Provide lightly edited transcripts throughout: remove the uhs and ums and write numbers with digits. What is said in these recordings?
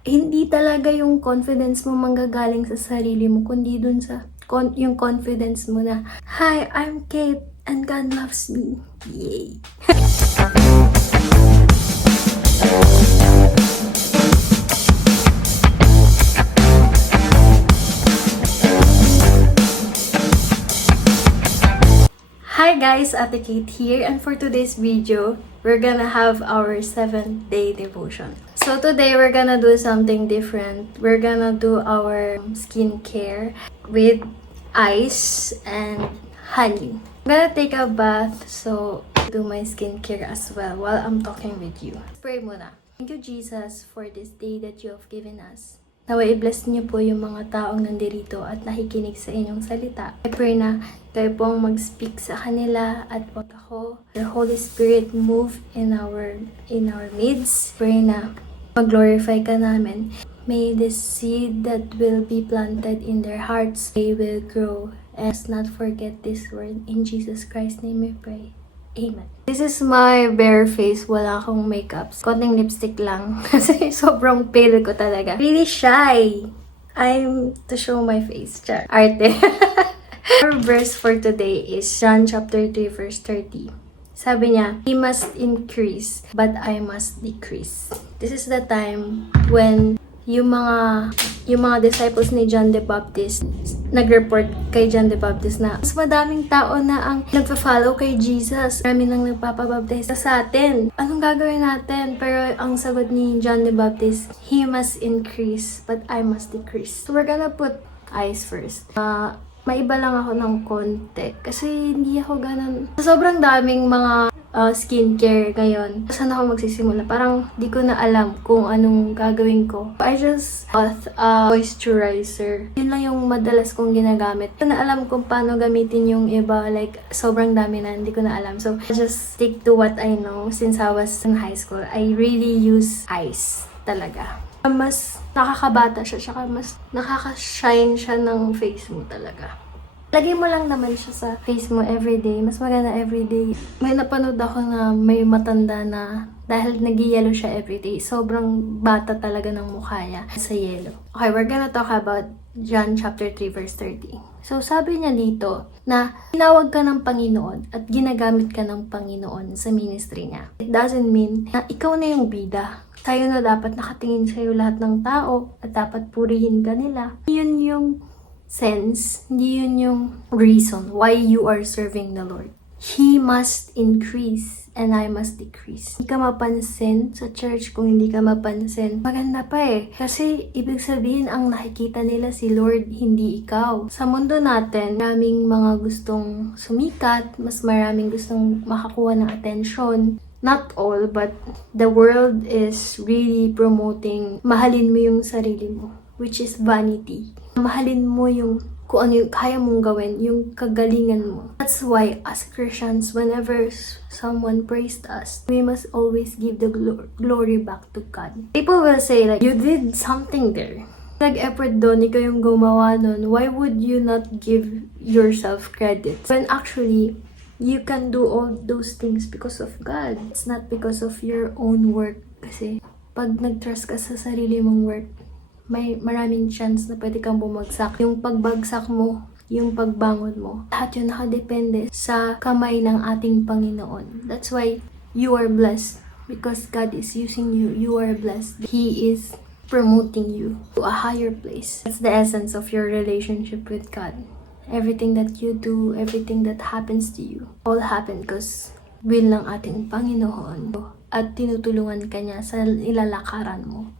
hindi talaga yung confidence mo manggagaling sa sarili mo, kundi dun sa yung confidence mo na, "Hi, I'm Kate and God loves me." Yay! Hi guys, Ate Kate here, and for today's video, we're gonna have our 7th-day devotion. So today, we're gonna do something different. We're gonna do our skincare with ice and honey. I'm gonna take a bath, so do my skincare as well while I'm talking with you. Pray muna. Thank you, Jesus, for this day that you have given us. Nawa i-bless niyo po yung mga taong nandirito at nakikinig sa inyong salita. I pray na kayo po ang mag-speak sa kanila at wag ako. The Holy Spirit move in our midst. Pray na mag-glorify ka namin. May this seed that will be planted in their hearts, they will grow. And let's not forget this word. In Jesus Christ's name we pray. Amen. This is my bare face. Wala akong makeup. Konting lipstick lang. Kasi sobrang pale ko talaga. Really shy. I'm to show my face. Char. Arte. Our verse for today is John chapter 3 verse 30. Sabi niya, "He must increase, but I must decrease." This is the time when yung mga disciples ni John the Baptist nag-report kay John the Baptist na mas madaming tao na ang nagpa-follow kay Jesus. Marami nang nagpapabaptize sa atin. Anong gagawin natin? Pero ang sagot ni John the Baptist, "He must increase, but I must decrease." So we're gonna put ice first. Maiba lang ako ng konti kasi hindi ako ganun. Sobrang daming mga skincare ngayon. Saan ako magsisimula? Parang di ko na alam kung anong gagawin ko. I just bought a moisturizer. Yun lang yung madalas kong ginagamit. Hindi ko na alam kung paano gamitin yung iba. Like, sobrang dami na. Hindi ko na alam. So, I just stick to what I know since I was in high school. I really use ice talaga. Mas nakakabata siya. Tsaka mas nakaka-shine siya ng face mo talaga. Lagay mo lang naman siya sa face mo everyday. Mas maganda everyday. May napanood ako na may matanda na dahil nag-yellow siya everyday. Sobrang bata talaga ng mukha niya sa yellow. Okay, we're gonna talk about John chapter 3 verse 30. So sabi niya dito na tinawag ka ng Panginoon at ginagamit ka ng Panginoon sa ministry niya. It doesn't mean na ikaw na yung bida. Tayo na dapat nakatingin sa'yo lahat ng tao at dapat purihin ka nila. Yun yung sense, hindi yun yung reason why you are serving the Lord. He must increase and I must decrease. Hindi ka mapansin sa church kung hindi ka mapansin. Maganda pa eh. Kasi ibig sabihin ang nakikita nila si Lord, hindi ikaw. Sa mundo natin, maraming mga gustong sumikat, mas maraming gustong makakuha ng attention. Not all, but the world is really promoting mahalin mo yung sarili mo, which is vanity. Mahalin mo yung kung ano yung kaya mong gawin, yung kagalingan mo. That's why as Christians, whenever someone praised us, we must always give the glory back to God. People will say like, you did something there. Nag-effort doon, ikaw yung gumawa nun. Why would you not give yourself credit? When actually, you can do all those things because of God. It's not because of your own work. Kasi pag nag-trust ka sa sarili mong work, may maraming chance na pwede kang bumagsak. Yung pagbagsak mo, yung pagbangon mo, lahat yun nakadepende sa kamay ng ating Panginoon. That's why you are blessed. Because God is using you, you are blessed. He is promoting you to a higher place. That's the essence of your relationship with God. Everything that you do, everything that happens to you, all happen because will ng ating Panginoon at tinutulungan ka niya sa ilalakaran mo.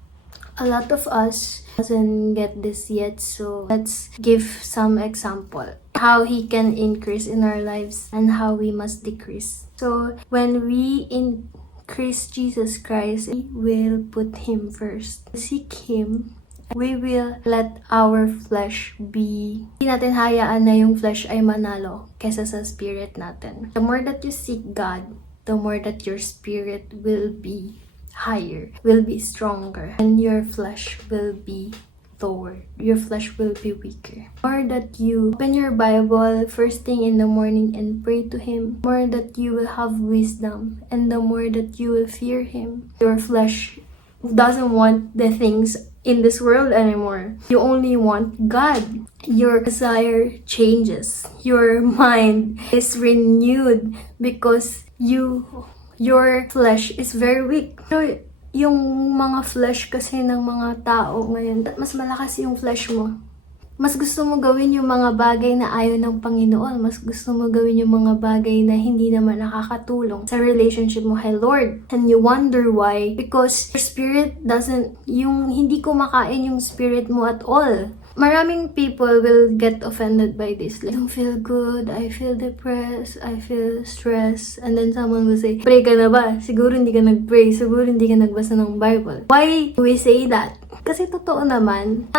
A lot of us doesn't get this yet, so let's give some example how He can increase in our lives and how we must decrease. So when we increase Jesus Christ, we will put Him first. Seek Him. We will let our flesh be. Hindi natin hayaan na yung flesh ay manalo kesa sa spirit natin. The more that you seek God, the more that your spirit will be higher, will be stronger, and your flesh will be lower. Your flesh will be weaker. More that you open your Bible first thing in the morning and pray to Him, more that you will have wisdom, and the more that you will fear Him. Your flesh doesn't want the things in this world anymore. You only want God. Your desire changes. Your mind is renewed because your flesh is very weak. So, yung mga flesh kasi ng mga tao ngayon, mas malakas yung flesh mo. Mas gusto mo gawin yung mga bagay na ayaw ng Panginoon. Mas gusto mo gawin yung mga bagay na hindi naman nakakatulong sa relationship mo kay Lord. And you wonder why? Because your spirit doesn't, yung hindi kumakain yung spirit mo at all. Maraming people will get offended by this. Like, I don't feel good, I feel depressed, I feel stressed. And then someone will say, pray ka na ba? Siguro hindi ka nag-pray, siguro hindi ka nagbasa ng Bible. Why do we say that? Kasi totoo naman,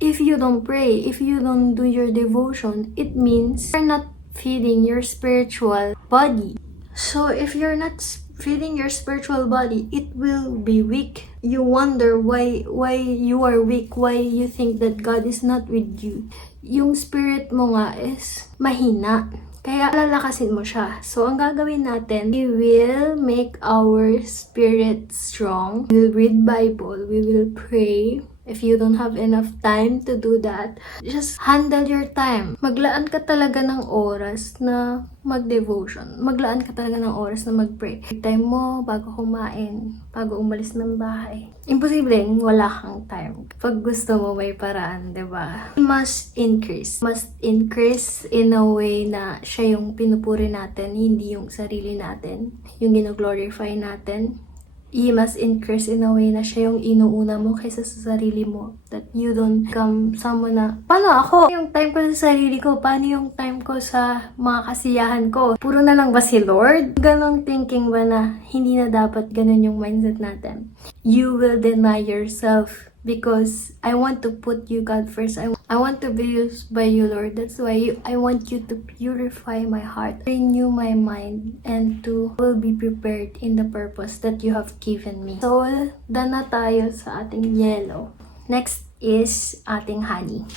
if you don't pray, if you don't do your devotion, it means you're not feeding your spiritual body. So if you're not feeding your spiritual body, it will be weak. You wonder why you are weak, why you think that God is not with you. Yung spirit mo nga is mahina. Kaya lalakasin mo siya. So, ang gagawin natin, we will make our spirit strong. We will read Bible. We will pray. If you don't have enough time to do that, just handle your time. Maglaan ka talaga ng oras na mag-devotion. Maglaan ka talaga ng oras na mag-pray. Time mo bago kumain, bago umalis ng bahay. Imposibleng wala kang time. Pag gusto mo, may paraan, diba? Must increase. Must increase in a way na siya yung pinupuri natin, hindi yung sarili natin. Yung gino-glorify natin. You must increase in a way na siya yung inuuna mo kaysa sa sarili mo. That you don't become someone na, paano ako? Yung time ko sa sarili ko, paano yung time ko sa mga kasiyahan ko? Puro na lang ba si Lord? Ganong thinking ba na hindi na dapat ganun yung mindset natin? You will deny yourself because I want to put you, God, first. I want to be used by you, Lord. That's why I want you to purify my heart, renew my mind, and to will be prepared in the purpose that you have given me. So, done na tayo sa ating yellow. Next is ating honey.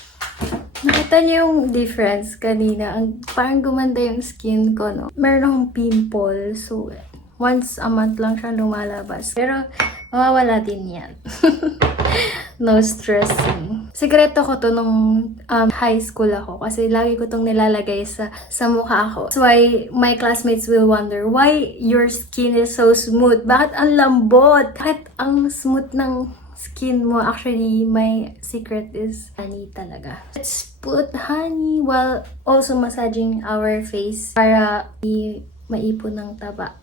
Nakita niyo yung difference kanina. Parang gumanda yung skin ko, no? Meron akong pimple. So, once a month lang siya lumalabas. Pero, mawawala din yan. No stressing. Sekreto ko to nung high school ako kasi lagi ko tong nilalagay sa mukha ko. That's why my classmates will wonder, why your skin is so smooth? Bakit ang lambot? Bakit ang smooth ng skin mo? Actually, my secret is honey talaga. Let's put honey while also massaging our face para maipon ng taba.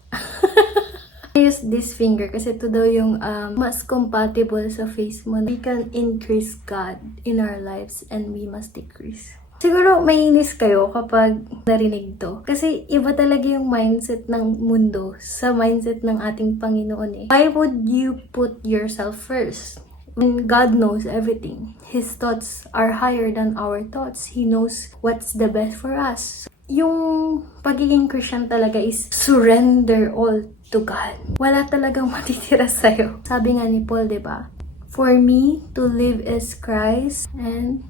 I use this finger kasi ito daw yung mas compatible sa face mo. We can increase God in our lives and we must decrease. Siguro mainis kayo kapag narinig to. Kasi iba talaga yung mindset ng mundo sa mindset ng ating Panginoon eh. Why would you put yourself first? When God knows everything. His thoughts are higher than our thoughts. He knows what's the best for us. Yung pagiging Christian talaga is surrender all to God. Wala talagang matitira sa'yo. Sabi nga ni Paul, diba? For me, to live is Christ and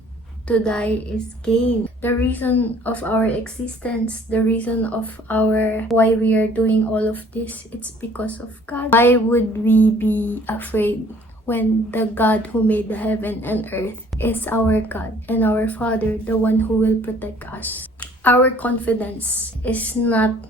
to die is gain. The reason of our existence, the reason of why we are doing all of this, it's because of God. Why would we be afraid when the God who made the heaven and earth is our God and our Father, the one who will protect us? Our confidence is not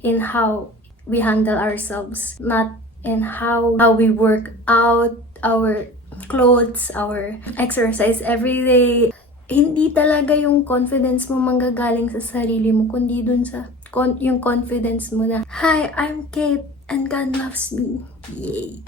in how we handle ourselves, not in how we work out, our clothes, our exercise every day. Hindi talaga yung confidence mo manggagaling sa sarili mo, kundi dun sa yung confidence mo na, hi, I'm Kate and God loves me. Yay!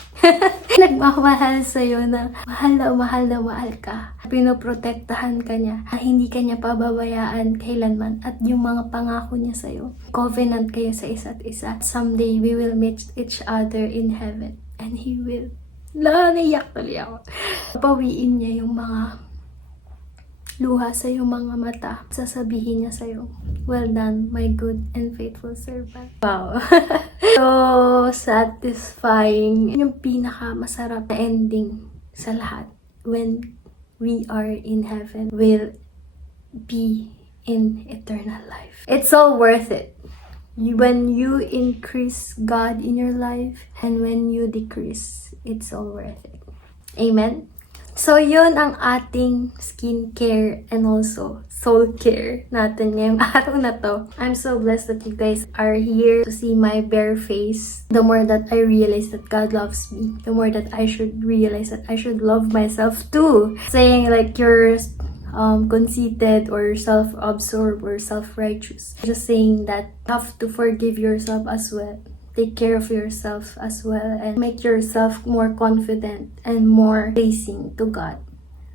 Nagmamahal sa'yo na mahal ka. Pinoprotektahan ka niya. Hindi ka niya pababayaan kailanman. At yung mga pangako niya sa'yo, covenant kayo sa isa't isa. Someday, we will meet each other in heaven. And He will. Naiyak tuloy ako. Pawiin niya yung mga luha sa iyong mga mata. Sasabihin niya sa'yo, well done, my good and faithful servant. Wow. So satisfying. Yung pinaka-masarap na ending sa lahat. When we are in heaven, we'll be in eternal life. It's all worth it. When you increase God in your life and when you decrease, it's all worth it. Amen? So, yun ang ating skincare and also soul care natin ngayong araw na to. I'm so blessed that you guys are here to see my bare face. The more that I realize that God loves me, the more that I should realize that I should love myself too. Saying like you're conceited or self-absorbed or self-righteous. Just saying that you have to forgive yourself as well. Take care of yourself as well and make yourself more confident and more pleasing to God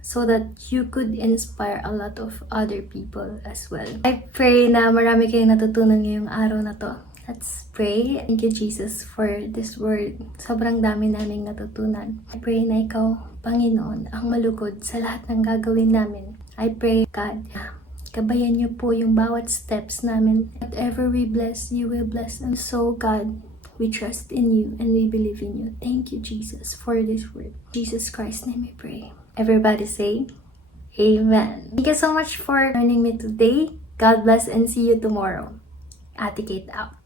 so that you could inspire a lot of other people as well. I pray na marami kayong natutunan ngayong araw na to. Let's pray. Thank you, Jesus, for this word. Sobrang dami naming natutunan. I pray na ikaw, Panginoon, ang malugod sa lahat ng gagawin namin. I pray, God, gabayan niyo po yung bawat steps namin. Whatever we bless, you will bless. And so, God, we trust in you and we believe in you. Thank you, Jesus, for this word. In Jesus Christ's name we pray. Everybody say, Amen. Thank you so much for joining me today. God bless and see you tomorrow. Ate Kate out.